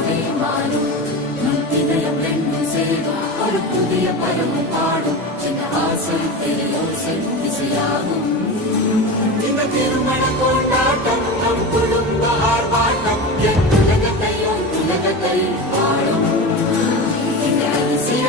மாறும் இதயம் ரெண்டும் சேரும் ஒரு புதிய பருவம் பாடும் சின்ன ஆசை பெரியோசை இசையாகும் இந்த திருமண கொண்டாட்டம் நம் குடும்ப ஆர்ப்பாட்டம் என் உலகத்தையும் உலகத்தை வாழும் இந்த அதிசய